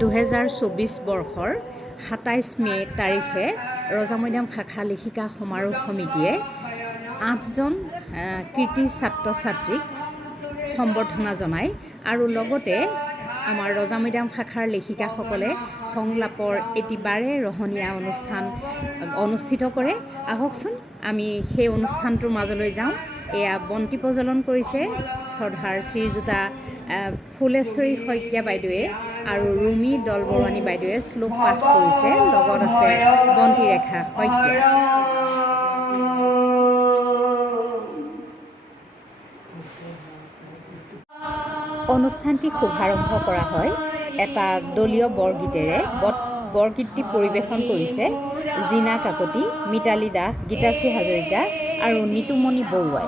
2024 বৰ্ষৰ 27 মে' তাৰিখে ৰজামৈদাম শাখা লেখিকা সমাৰোহ সমিতিয়ে 8জন কৃতি ছাত্ৰ ছাত্ৰীক সম্বৰ্ধনা জনায় আৰু লগতে আমাৰ ৰজামৈদাম শাখাৰ লেখিকাসকলে সংলাপৰ এটি বাৰে ৰহণীয়া অনুষ্ঠান অনুষ্ঠিত কৰে। আহকচোন আমি সেই অনুষ্ঠানটোৰ মাজলৈ যাওঁ। এয়া বন্তি প্ৰজ্বলন কৰিছে শ্ৰদ্ধাৰ শ্ৰীযুতা ফুলেশ্বৰী শইকীয়া বাইদেৱে আৰু ৰুমি দলবৰুৱানী বাইদেৱে শ্লোক পাঠ কৰিছে, লগত আছে বন্তিৰেখা শইকীয়া। অনুষ্ঠানটি শুভাৰম্ভ কৰা হয় এটা দলীয় বৰগীতেৰে। বৰগীতটি পৰিৱেশন কৰিছে জিনা কাকতি, মিতালী দাস, গীতাশ্ৰী হাজৰিকা আৰু নিতুমণি বৰুৱাই।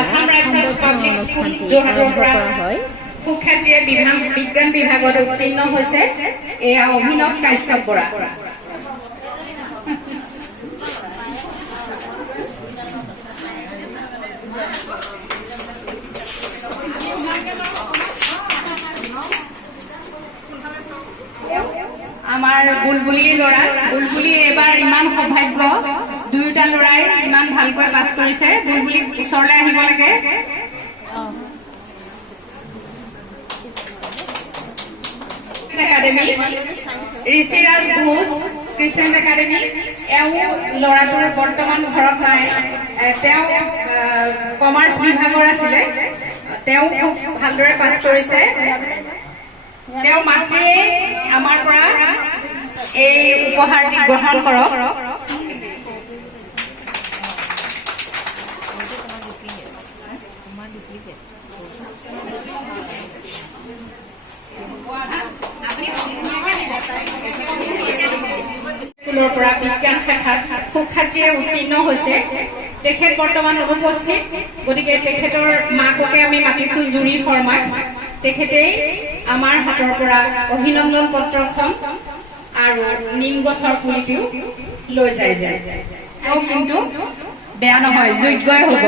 আসাম ৰাইফলছ পাব্লিক স্কুল যোৰহাটৰ পৰা সুখ্যাতিৰে বিজ্ঞান বিভাগত উত্তীৰ্ণ হৈছে এয়া অভিনৱ কাশ্যপ বৰা। আমাৰ বুলবুলিৰ ল'ৰা, বুলবুলিৰ এবাৰ ইমান সৌভাগ্য, দুয়োটা ল'ৰাই ইমান ভালকৈ পাছ কৰিছে। বুলবুলি ওচৰলৈ আহিব লাগে। একাডেমি ঋষিৰাজ ঘোষ খ্ৰীষ্টান একাডেমি, এওঁ ল'ৰাটোৰ বৰ্তমান ঘৰত নাই। তেওঁ কমাৰ্চ বিভাগৰ আছিলে, তেওঁ খুব ভালদৰে পাছ কৰিছে। তেওঁৰ মাতৃয়ে আমাৰ পৰা এই উপহাৰটি গ্ৰহণ কৰক। স্কুলৰ পৰা বিজ্ঞান শাখাত সুখ্যাতিৰে উত্তীৰ্ণ হৈছে। তেখেত বৰ্তমান অনুপস্থিত, গতিকে তেখেতৰ মাককে আমি মাতিছো, জুৰি শৰ্মাক। তেখেতেই আমাৰ হাতৰ পৰা অভিনন্দন পত্ৰখন আৰু নিম গছৰ পুলিটো লৈ যায়। তেওঁ কিন্তু বেয়া নহয়, যোগ্যই হ'ব।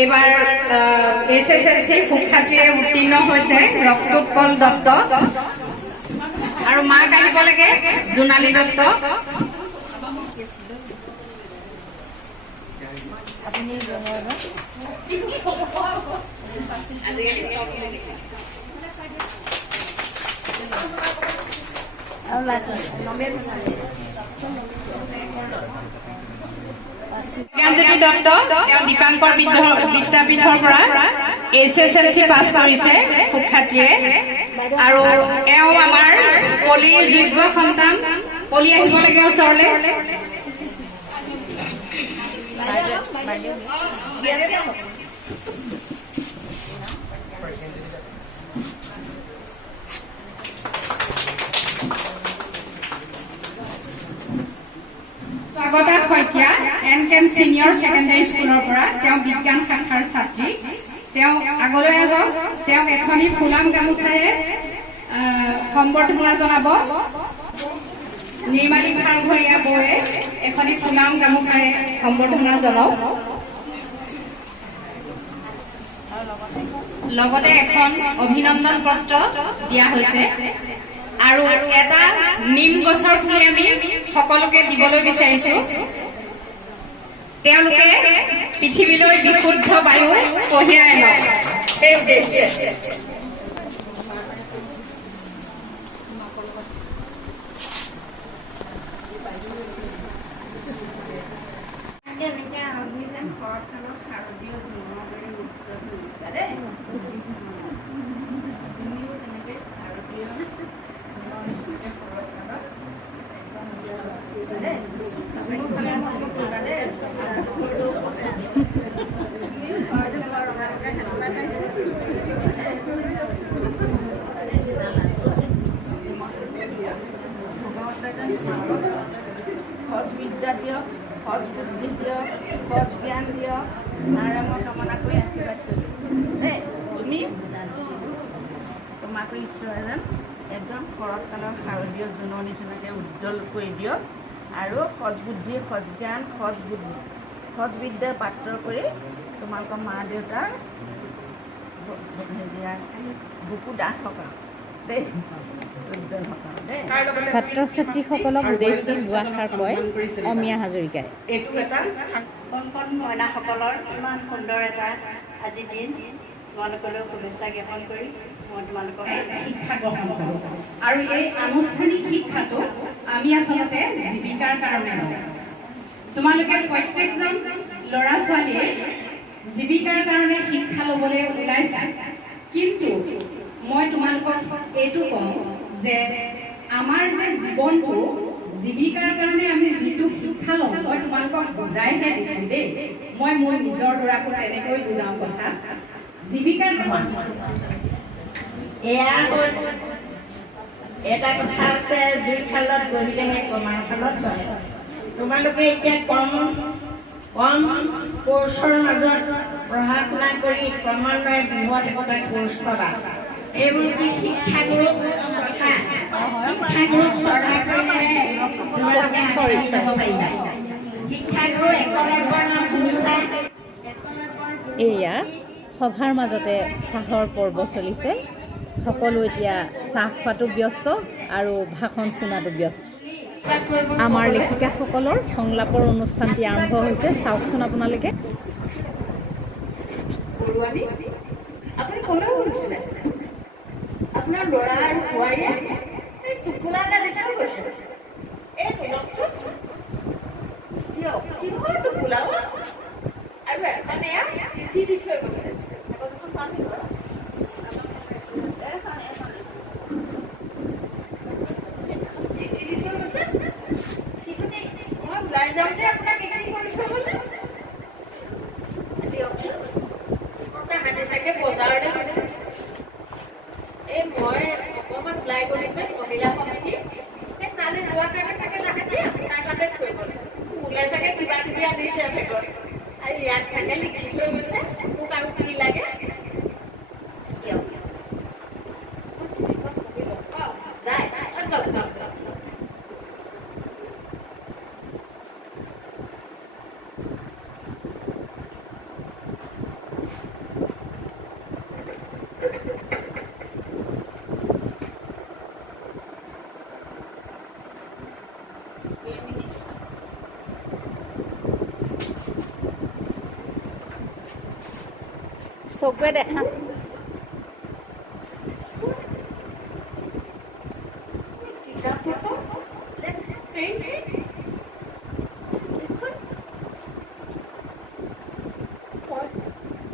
এইবাৰ SSLC সুখ্যাতিৰে উত্তীৰ্ণ হৈছে ৰক্তোৎপল দত্ত আৰু মাক আহিব লাগে জোনালী দত্ত। জ্ঞানজ্যোতি দত্ত, তেওঁ দীপাংকৰ বিদ্যাপীঠৰ পৰা SSLC পাছ কৰিছে সুখ্যাতিৰে আৰু এওঁ আমাৰ পলিৰ যোগ্য সন্তান। পলি আহিব লাগে ওচৰলে। Swagata Saikia NCAM senior secondary স্কুলৰ পৰা, তেওঁ বিজ্ঞান শাখাৰ ছাত্ৰী। তেওঁ আগলৈ আহিব। তেওঁক এখনি ফুলাম গামোচাৰে সম্বৰ্ধনা জনাব। নিৰ্মালী খাৰঘৰীয়া বৌয়ে এখনি ফুলাম গামোচাৰে সম্বৰ্ধনা জনাওক। লগতে এখন অভিনন্দন পত্ৰ দিয়া হৈছে আৰু এটা নিম গছৰ পুলি আমি সকলোকে দিবলৈ বিচাৰিছো। তেওঁলোকে পৃথিৱীলৈ বিশুদ্ধ বায়ু কঢ়িয়াই আনক, সেই উদ্দেশ্যে। সৎ বিদ্যা দিয়ক, সৎ বুদ্ধি দিয়ক, সৎ জ্ঞান দিয়ক, নাৰায়ণক কামনা কৰি আশীৰ্বাদ কৰিছোঁ দেই। তুমি তোমাকো ঈশ্বৰে যেন একদম শৰৎকালৰ শাৰদীয় জোনৰ নিচিনাকৈ উজ্জ্বল কৰি দিয়ক আৰু সৎ বুদ্ধি, সৎ জ্ঞান, সৎ বিদ্যাৰ পাত্ৰ কৰি তোমালোকৰ মা দেউতাৰ বুকু ডাঠ থকা দেই, উজ্জ্বল থকা দেই। ছাত্ৰ ছাত্ৰীসকলক উদ্দেশ্যি দুআষাৰ কয় অমীয়া হাজৰিকাই। এইটো এটা কণ মইনাসকলৰ ইমান সুন্দৰ এটা আজি দিন, তোমালোকলৈও শুভেচ্ছা জ্ঞাপন কৰি মই তোমালোকক শিক্ষা গ্ৰহণ কৰোঁ আৰু এই আনুষ্ঠানিক শিক্ষাটো আমি আচলতে জীৱিকাৰ কাৰণে লওঁ। তোমালোকে প্ৰত্যেকজন ল'ৰা ছোৱালীয়ে জীৱিকাৰ কাৰণে শিক্ষা ল'বলৈ ওলাইছা, কিন্তু মই তোমালোকক এইটো কওঁ যে আমাৰ যে জীৱনটো জীৱিকাৰ কাৰণে আমি যিটো শিক্ষা ল'ম, মই তোমালোকক বুজাইহে দিছোঁ দেই। মই মোৰ নিজৰ ল'ৰাকো তেনেকৈ বুজাওঁ কথা। জীৱিকাৰ এয়া হ'ল এটা কথা আছে, জুই শালত গঢ়িলেহে কমাৰ শালত বহে। তোমালোকে এতিয়া কম কোৰ্চৰ মাজত পঢ়া শুনা কৰি ক্ৰমান্বয়ে বৃহৎ এটা কোৰ্চ পাবা। এইবোৰ কি শিক্ষাগুৰুক শ্ৰদ্ধা কৰিলেহে তোমালোকে আগুৱাই যাব পাৰিবা। শিক্ষাগুৰু একলব্যৰ নাম শুনিছা? এয়া সভাৰ মাজতে চাহৰ পৰ্ব চলিছে। সকলো এতিয়া চাহ খোৱাটো ব্যস্ত আৰু ভাষণ শুনাটো ব্যস্ত। আমাৰ লেখিকাসকলৰ সংলাপৰ অনুষ্ঠানটি আৰম্ভ হৈছে। চাওকচোন আপোনালোকে। বৰুৱানী, আপুনি ক'লৈ গৈছিলে? আপোনাৰ ল'ৰা আৰু বোৱাৰীয়ে এই টোপোলা এটা দি থৈ গৈছে। এই তোলকচোন, দিয়ক। কিহৰ টোপোলা আৰু এখন এয়া চিঠি দি থৈ গৈছে। কাগজখন পানী লোৱা। চিঠি দি থৈ গৈছে। সিহঁতে মই ওলাই যাওঁতে আপোনাক এইখিনি কৰি থৈ গ'লে। দিয়কচোন, তাহাঁতি চাগে বজাৰলৈ গৈছে। এই মই অকণমান ওলাই গ'লো যে মহিলা সমিতি, সেই তালৈ যোৱাৰ কাৰণে চাগে তাহাঁতি আপোনাৰ তাতে থৈ গ'লে। মোলৈ চাগে কিবা কিবি আনিছে বেগত আৰু ইয়াত চাগে লিখি থৈ গৈছে মোক আৰু কি লাগে। দিয়ক যায়, যাওক যাওক যাওক। চকুৱে দেখা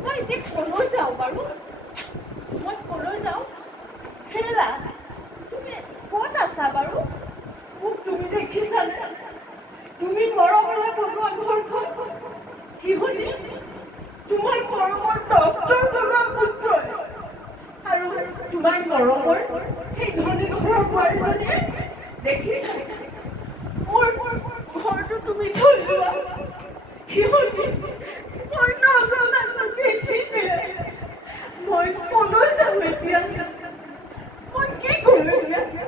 মই এতিয়া ক'লৈ যাওঁ বাৰু? মই ক'লৈ যাওঁ? হেৰা, তুমি ক'ত আছা বাৰু? মোক তুমি দেখিছানে? তুমি মৰমেৰে বনোৱা ঘৰখন সিহঁতি তোমাৰ মৰমৰ ডক্তৰ বনোৱা পুত্ৰ আৰু তোমাৰ মৰমৰ সেই ধনী ঘৰৰ বোৱাৰীজনীয়ে দেখিছানে? মোৰ ঘৰটো তুমি থৈ যোৱা। সিহঁতি মই নজনাকৈ বেছি দিলে। মই ক'লৈ যাওঁ এতিয়া? মই কি কৰিম এতিয়া?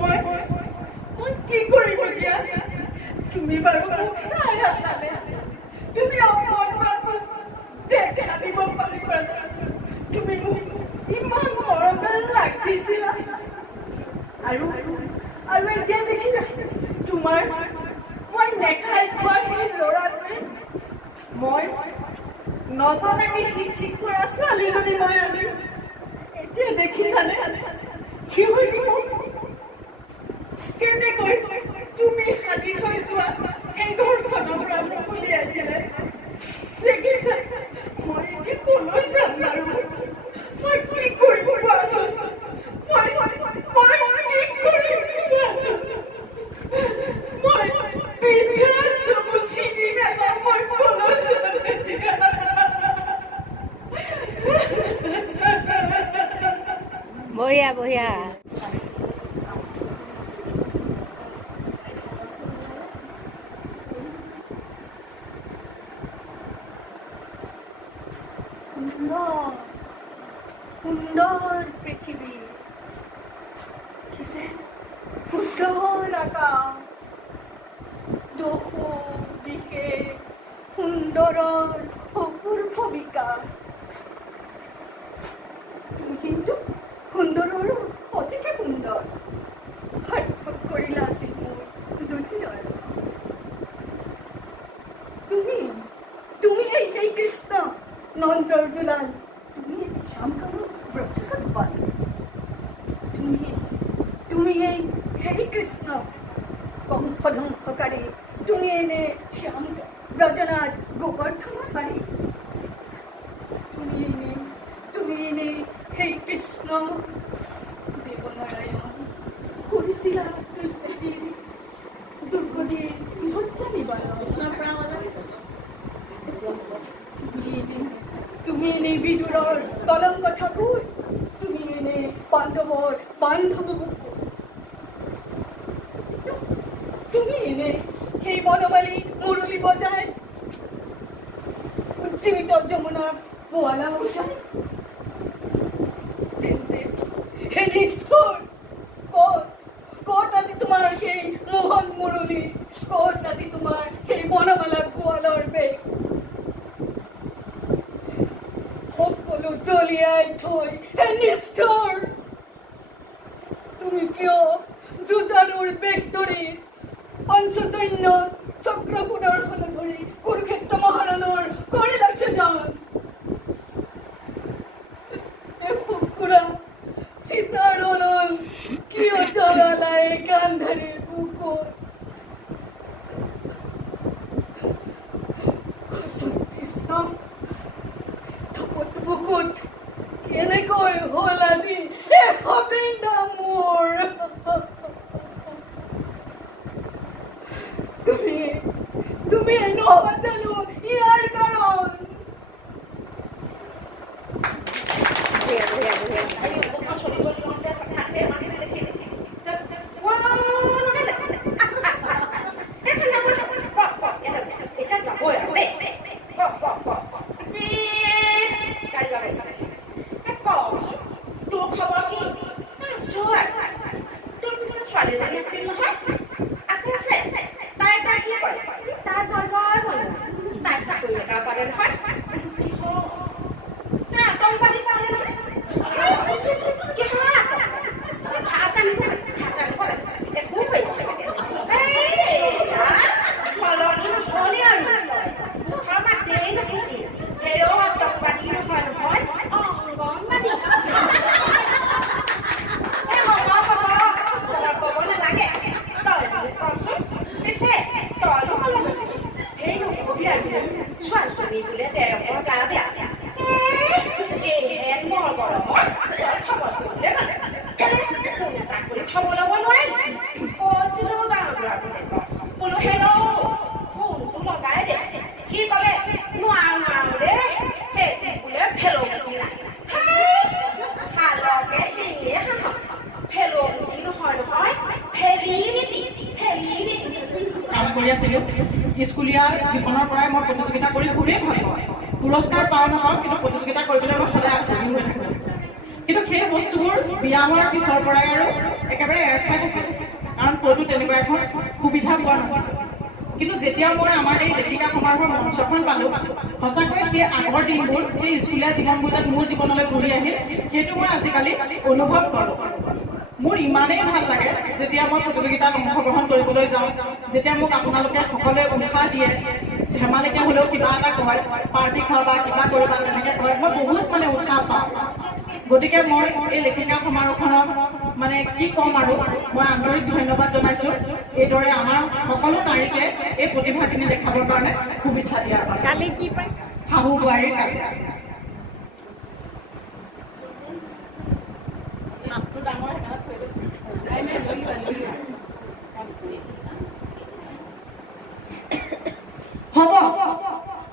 মই কি কৰিম এতিয়া? তুমি বাৰু মোক চাই আছানে? তুমি অকণমান দেখা দিব পাৰিবানে? তুমি মোক ইমান মৰমেৰে ৰাখিছিলা আৰু এতিয়া দেখিলা তোমাৰ মই নেখাই খোৱা সেই ল'ৰাটোৱে মই নজনাকৈ সি ঠিক কৰা ছোৱালীজনী মই আনিম। এতিয়া দেখিছানে সিহঁতি মোক কেনেকৈ তুমি সাজি থৈ যোৱা সেই ঘৰখনৰ পৰা মোক উলিয়াই দিলে। দেখিছা মই এতিয়া ক'লৈ যাম বাৰু? মই কি কৰিম কোৱাচোন? মই কি কৰিম কোৱাচোন? মই বৃদ্ধাশ্ৰমো চিনি নাপাওঁ। মই ক'লৈ যাম এতিয়া? বঢ়িয়া বঢ়িয়া। নিশাৰ আকাশ দোষো দিশে সুন্দৰৰ অপূৰ্ব বিকাশ তুমি কিন্তু সুন্দৰৰ অতিকে সুন্দৰ সাৰ্থক কৰিলা আজি মোৰ দুদিনৰ তুমি এই কৃষ্ণ নন্দৰ দুলাল তুমি শ্যামকানুৰ ব্ৰজকাত পাল তুমি এই হেৰি কৃষ্ণ কংসধ্বংসকাৰী তুমি এনে শ্যাম ব্ৰজনাথ গোবৰ্ধনৰ পাৰি তুমি এনে সেই কৃষ্ণ দেৱনাৰায়ণ কৰিছিলা দুৰ্গতিৰ ভদ্ৰ নিবাৰণ তুমি এনে বিদুৰৰ কলংক ঠাকুৰ তুমি এনে পাণ্ডৱৰ বান্ধৱ তুমি এনে সেই বনমালী মুৰলী বজাই উজ্জীৱিত যমুনাক বোৱালা উজাই তেন্তে সেই নিষ্ঠুৰ ক'ত আজি তোমাৰ সেই মোহন মুৰলী ক'ত আজি তোমাৰ সেই বনমালা গোৱালৰ বেগ সকলো দলিয়াই থৈ নিষ্ঠুৰ তুমি কিয় যুঁজাৰুৰ বেশ ধৰি পঞ্চজন্য চক্ৰ সুদৰ্শন ধৰি কুৰুক্ষেত্ৰ মহাৰণৰ কৰিলা জান এই ফুকুৰা সীতাৰ অনল কিয় চলালাই গান্ধাৰীৰ বুকুত কৃষ্ণ বুকুত কেনেকৈ হ'ল আজি এশবৃন্দা মোৰ তুমি নহয় জানো ইয়াৰ কাৰণ স্কুলীয়া জীৱনৰ পৰাই মই প্ৰতিযোগিতা কৰি খুবেই ভাল পাওঁ পুৰস্কাৰ পাওঁ নাপাওঁ কিন্তু প্ৰতিযোগিতা কৰিবলৈ মই সদায় আগ্ৰহী হৈ থাকোঁ কিন্তু সেই বস্তুবোৰ ব্যায়ামৰ পিছৰ পৰাই আৰু একেবাৰে এৰ খাই থাকিলোঁ কাৰণ ক'তো তেনেকুৱা এখন সুবিধা পোৱা নাছিল কিন্তু যেতিয়া মই আমাৰ এই লেখিকা সমাৰোহৰ মঞ্চখন পালোঁ সঁচাকৈ সেই আগৰ দিনবোৰ সেই স্কুলীয়া জীৱনবোৰ যেন মোৰ জীৱনলৈ ঘূৰি আহিল সেইটো মই আজিকালি অনুভৱ কৰোঁ মোৰ ইমানেই ভাল লাগে যেতিয়া মই প্ৰতিযোগিতাত অংশগ্ৰহণ কৰিবলৈ যাওঁ যেতিয়া মোক আপোনালোকে সকলোৱে উৎসাহ দিয়ে ধেমালিকে হ'লেও কিবা এটা কয় পাৰ্টি খোৱা বা কিবা কৰিবা তেনেকৈ কয় মই বহুত মানে উৎসাহ পাওঁ গতিকে মই এই লেখিকা সমাৰোহখনত মানে কি ক'ম আৰু মই আন্তৰিক ধন্যবাদ জনাইছোঁ এইদৰে আমাৰ সকলো নাৰীকে এই প্ৰতিভাখিনি দেখাবৰ কাৰণে সুবিধা দিয়াৰ বাবে কালি কি পায় শাহু বোৱাৰীৰ কালি হ'ব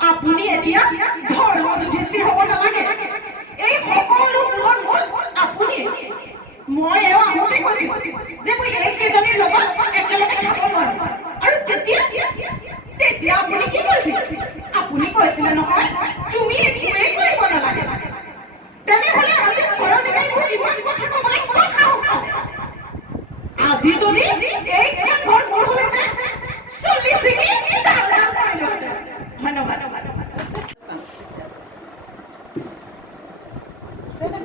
আপুনি এতিয়া ধৰ্ম যুধিষ্ঠিৰ হ'ব নালাগে এই সকলোবোৰৰ মূল আপুনি মই এওঁ আগতে কৈছিলোঁ যে মই এইকেইজনীৰ লগত একেলগে খাব নোৱাৰোঁ আৰু তেতিয়া আপুনি কি কৈছিল আপুনি কৈছিলে নহয় তুমি একোৱেই কৰিব নালাগে তেনেহ'লে আজি চৰণীবাই মোৰ ইমান কথা ক'বলৈ ক'ত সাহস পালে আজি যদি এইখন ঘৰ মোৰ হ'লেহেঁতেন, চুলি ছিঙি দাল দাল কৰিলোহেঁতেন। ধন্যবাদ।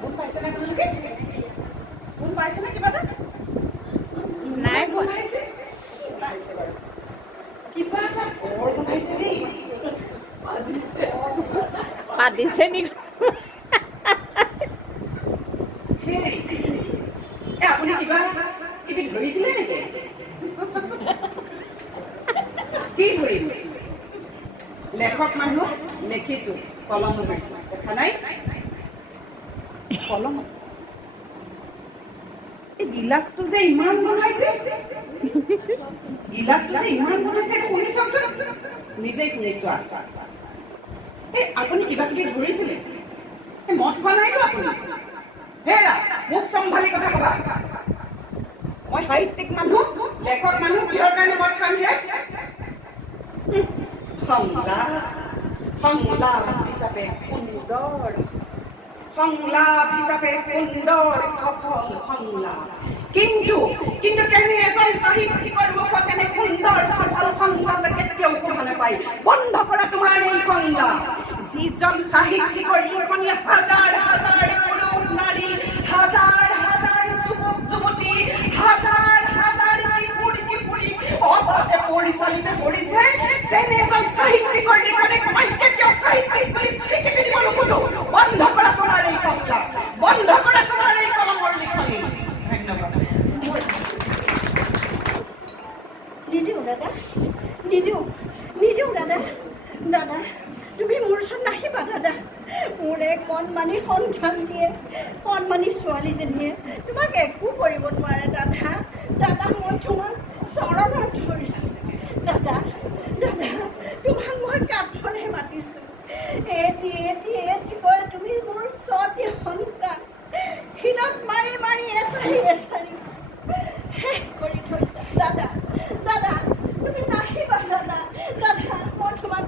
গুণ পাইছেনে আপোনালোকে? গুণ পাইছেনে কিবা এটা? নাই পোৱা। পাইছে? কি পাইছে বাৰু? কিবা এটা বৰ বনাইছে দেই। পাতিছে নেকি? আপুনি কিবা কিবি ধৰিছিলে নেকি? কি ধৰিম? লেখক মানুহ লিখিছো, কলম ধৰিছো, দেখা নাই? কলম এই গিলাচটো যে ইমান বনাইছে, শুনি চাওকচোন, নিজেই শুনি চোৱা। এই আপুনি কিবা কিবি ধৰিছিলে? এই মদ খোৱা নাইতো আপুনি? হেৰা, মোক চম্ভালি কথা কবা। মই সাহিত্যিক মানুহ, লেখক মানুহ, কিহৰ কাৰণে মদ খাম হে? সংলাপ হিচাপে সুন্দৰ, সফল সংলাপ। কিন্তু তেনে এজন সাহিত্যিকৰ মুখত এনে সুন্দৰ সফল সংলাপ কেতিয়াও শুনা নাপায়। বন্ধ কৰা তোমাৰ এই সংলাপ। যিজন সাহিত্যিকৰ লিখনি হাজাৰ হাজাৰ পুৰুষ নাৰী, হাজাৰ হাজাৰ যুৱক যুৱতী, হাজাৰ হাজাৰ কিশোৰী অবাধে পৰিচালিত কৰিছে, তেনে এজন সাহিত্যিকৰ লিখনিক মই কেতিয়াও সাহিত্যিক বুলি স্বীকৃতি দিব নোখোজো। বন্ধ কৰা তোমাৰ এই সংলাপ, বন্ধ কৰা তোমাৰ এই কলমৰ লিখনি। ধন্যবাদ। নিদিওঁ দাদা, নিদিওঁ দাদা। দাদা, তুমি মোৰ ওচৰত নাহিবা দাদা। মোৰ এই কণমানি সন্তানটিয়ে, কণমানি ছোৱালীজনীয়ে তোমাক একো কৰিব নোৱাৰে দাদা। মই তোমাক চৰণত ধৰিছোঁ দাদা। তোমাক মই কাঠৰে মাতিছোঁ। এটি কৈ তুমি মোৰ ছটি সন্তান শিলত মাৰি এচাৰি শেষ কৰি থৈছা দাদা। তুমি নাহিবা দাদা। মই তোমাক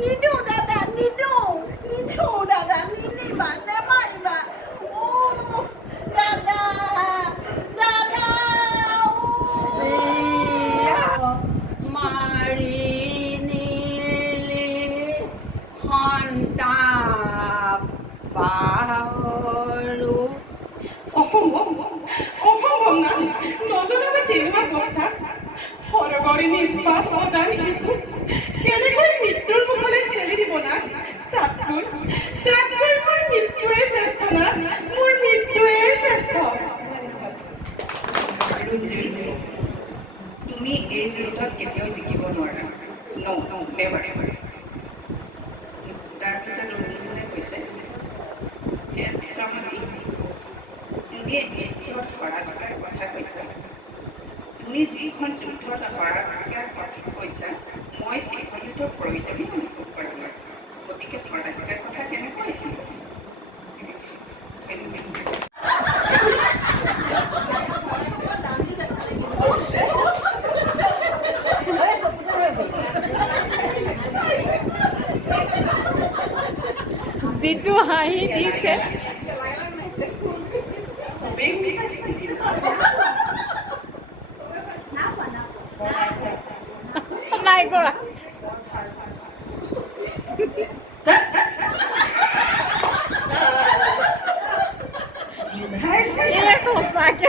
নিদিওঁ দাদা, নিদিওঁ দাদা, নিদিবা, নেমাৰিবা। দাদা মাৰি নিলি সন্তাপ পাৰো। অসম্ভৱ না, নজনাকৈ তেনেকুৱা অৱস্থা। সৰগৰী নিষ্পাপ অজান শিশু কেনেকৈ মৃত্যুৰ মুখলৈ ঠেলি দিব না? তাতকৈ মোৰ মৃত্যুৱে শ্ৰেষ্ঠ না, মোৰ মৃত্যুৱে শ্ৰেষ্ঠ। তুমি এই যুদ্ধত কেতিয়াও জিকিব নোৱাৰা। নেভাৰ। তাৰপিছত অৰ্জুনে কৈছে, তুমি যুদ্ধত পৰাজয়ৰ কথা কৈছা। তুমি যিখন যুদ্ধত পৰাজয়ৰ কথা কৈছা, মই সেইখন যুদ্ধৰ প্ৰয়োজনেই অনুভৱ কৰা নাই। গতিকে পৰাজয়ৰ কথা কেনেকৈ আহিব? যিটো হাঁহি দিছে চবেই শুনি পাইছে নেকি? নাই কৰা। সঁচাকে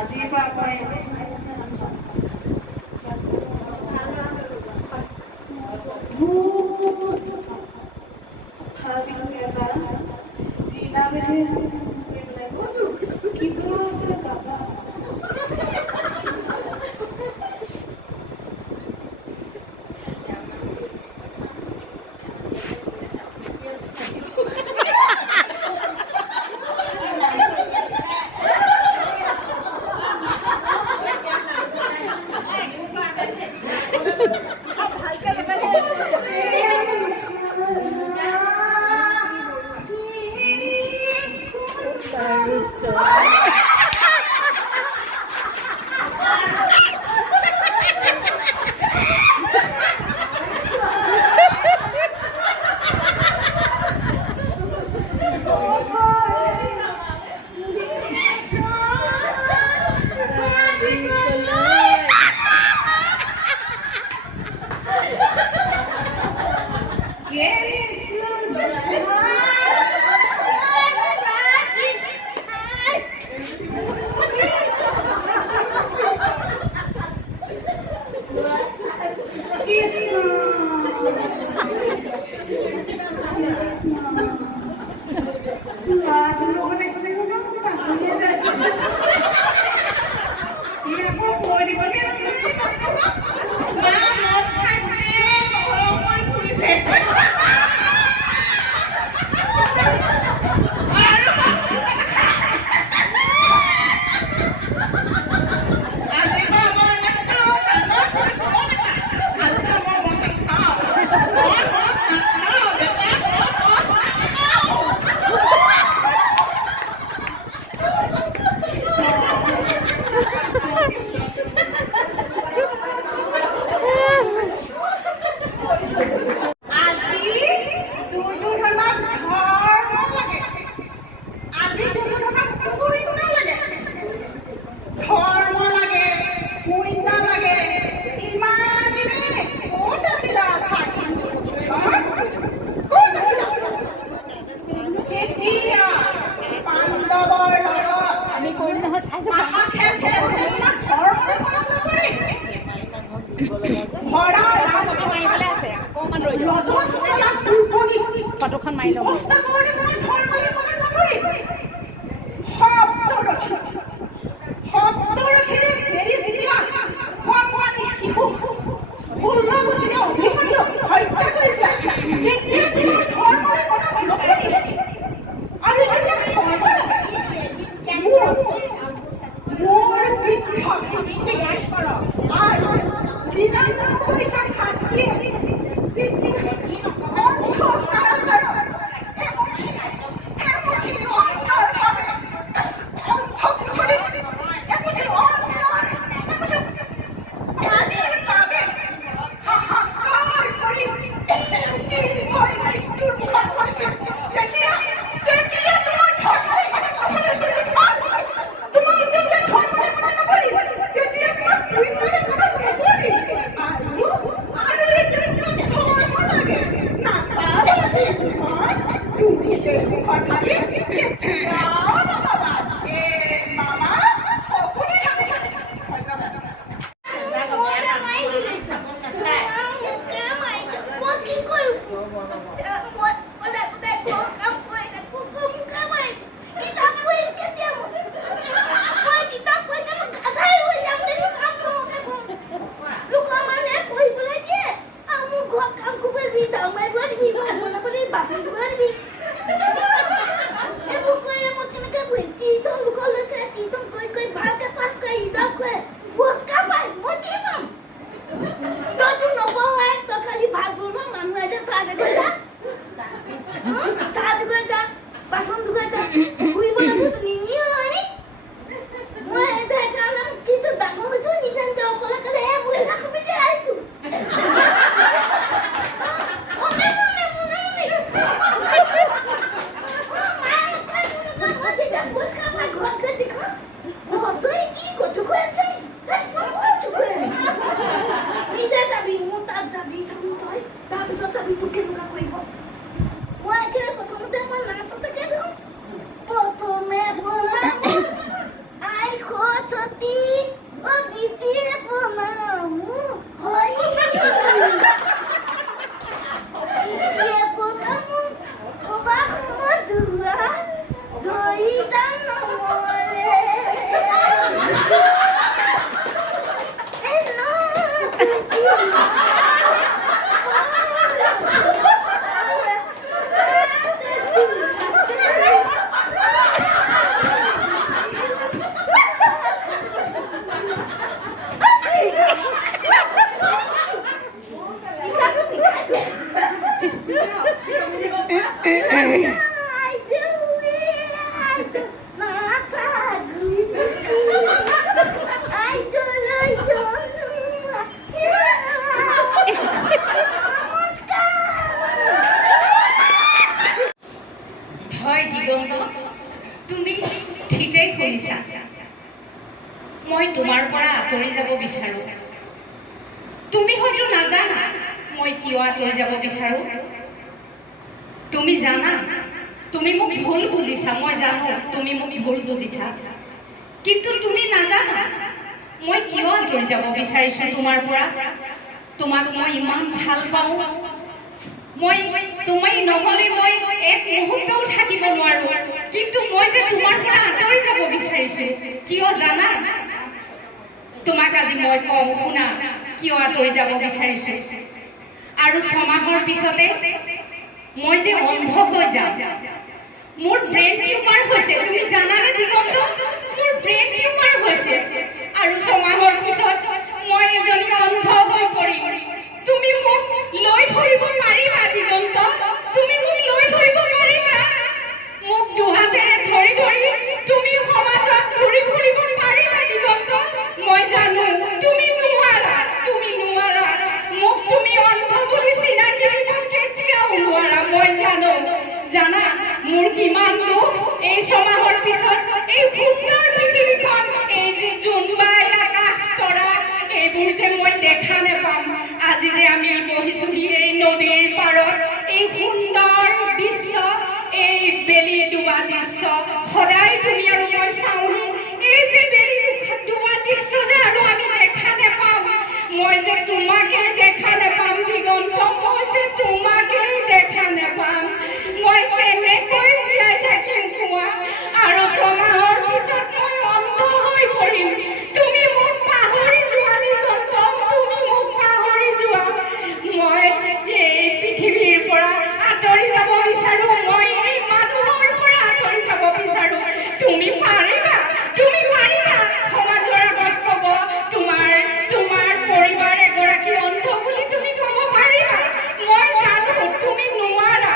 আজিৰ পৰা মই ভাবিলো এটা ফটোখন মাৰি ল'ব ঠিকেই শুনিছা মই তোমাৰ পৰা আঁতৰি যাব বিচাৰোঁ তুমি হয়তো নাজানা মই কিয় আঁতৰি যাব বিচাৰোঁ তুমি জানা তুমি মোক ভুল বুজিছা মই জানো তুমি মোক ভুল বুজিছা কিন্তু তুমি নাজানা মই কিয় আঁতৰি যাব বিচাৰিছোঁ তোমাৰ পৰা তোমাক মই ইমান ভাল পাওঁ মই তুমি নহ'লে মই এক মুহূৰ্তও থাকিব নোৱাৰোঁ কিন্তু মই যে তোমাৰ পৰা আঁতৰি যাব বিচাৰিছোঁ কিয় জানা তোমাক আজি মই কওঁ শুনা কিয় আঁতৰি যাব বিচাৰিছোঁ আৰু 6 মাহৰ পিছতে মই যে অন্ধ হৈ যাম মোৰ ব্ৰেইন টিউমাৰ হৈছে তুমি জানানে দিগন্ত মোৰ ব্ৰেইন টিউমাৰ হৈছে আৰু 6 মাহৰ পিছত মই এজনী অন্ধ হৈ পৰিম তুমি মোক লৈ ফুৰিব পাৰিবা দিগন্ত তুমি মোক লৈ ফুৰিব পাৰিবা মোক দুহাতেৰে ধৰি ধৰি তুমি সমাজত ঘূৰি ফুৰিব পাৰিবা দিগন্ত মই জানো তুমি নোৱাৰা মোক তুমি অন্ধ বুলি চিনাকি দিব কেতিয়াও নোৱাৰা মই জানো জানা মোৰ কিমান দুখ এই 6 মাহৰ পিছত এই সুন্দৰ পৃথিৱীখন এই যে জোনবাই আকাশ তৰা এইবোৰ যে মই দেখা নেপাম আজি যে আমি বহিছো এই নদীৰ পাৰত এই সুন্দৰ দৃশ্য এই বেলি ডুবা দৃশ্য সদায় তুমি আৰু মই চাওঁ এই যে বেলি ডুবা দৃশ্য যে আৰু আমি দেখা নেপাম মই যে তোমাকে দেখা নেপাম দিগন্ত মই যে তোমাকে দেখা নেপাম মই কেনেকৈ জীয়াই থাকিম কোৱা আৰু 6 মাহৰ পিছত মই অন্ধ হৈ পৰিম তুমি মোক পাহৰি যোৱা দিগন্ত তুমি মোক পাহৰি যোৱা মই এই পৃথিৱীৰ পৰা আঁতৰি যাব বিচাৰোঁ মই এই মানুহৰ পৰা আঁতৰি যাব বিচাৰোঁ তুমি পাৰিবা সমাজৰ আগত ক'ব তোমাৰ পৰিবাৰ এগৰাকী অন্ধ বুলি তুমি ক'ব পাৰিবা মই জানো তুমি নোৱাৰা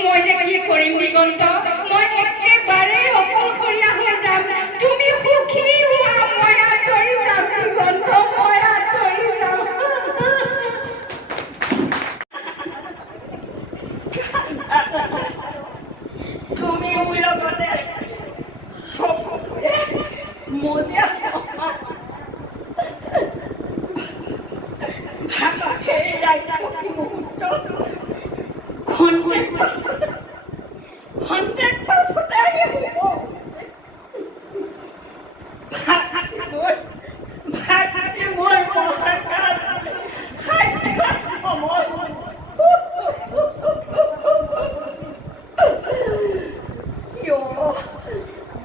মই যে কি কৰিম দিগন্ত মই একেবাৰে অকলশৰীয়া হৈ যাম তুমি সুখী হোৱা মই আঁতৰি যাম দিগন্ত মই আঁতৰি যাম তুমি মোৰ লগতে সকলোৱে মজিয়া ভাবা সেই ৰাইজী মুহূৰ্ত খন্তেক পাছতে আহি ভাগি মোৰ মহাকাল সাক্ষাৎ সময়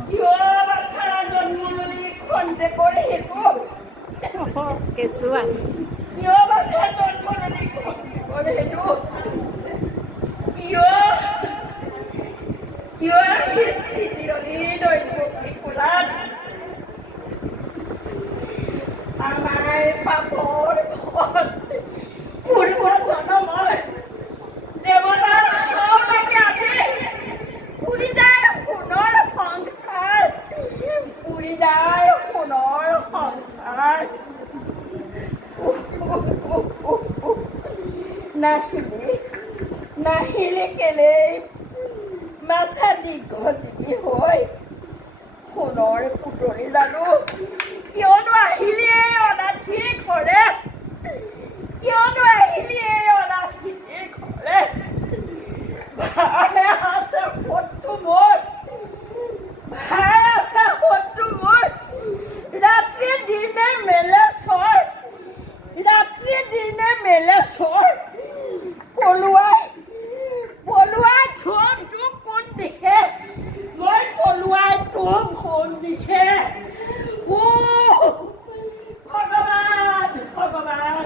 কিয় বাছাৰা জন্ম বুলি খন্তেকৰ সেইটো কেঁচুৱা কিয় বাছা জন্ম বুলি খন্তেকৰ সেইটো কিয় স্থিতিৰণী দৈৱকী কোলাত আমাৰ পাপৰ ফল পূৰ্ব জন্মৰ দেৱতাৰ সৌভাগ্য আদি পুৰি যায় সোণৰ সংসাৰ নাহিলে কেলেই মাছা দীৰ্ঘজীৱী হৈ সোণৰ পুতৰি জানো কিয়নো আহিলি এই অনাথিৰ ঘৰে ভাই আছে শত্ৰু মোৰ ৰাতি দিনে মেলে চৰ পলুৱাই থম তোক কোন দিশে মই পলুৱাই থম কোন দিশে ভগৱান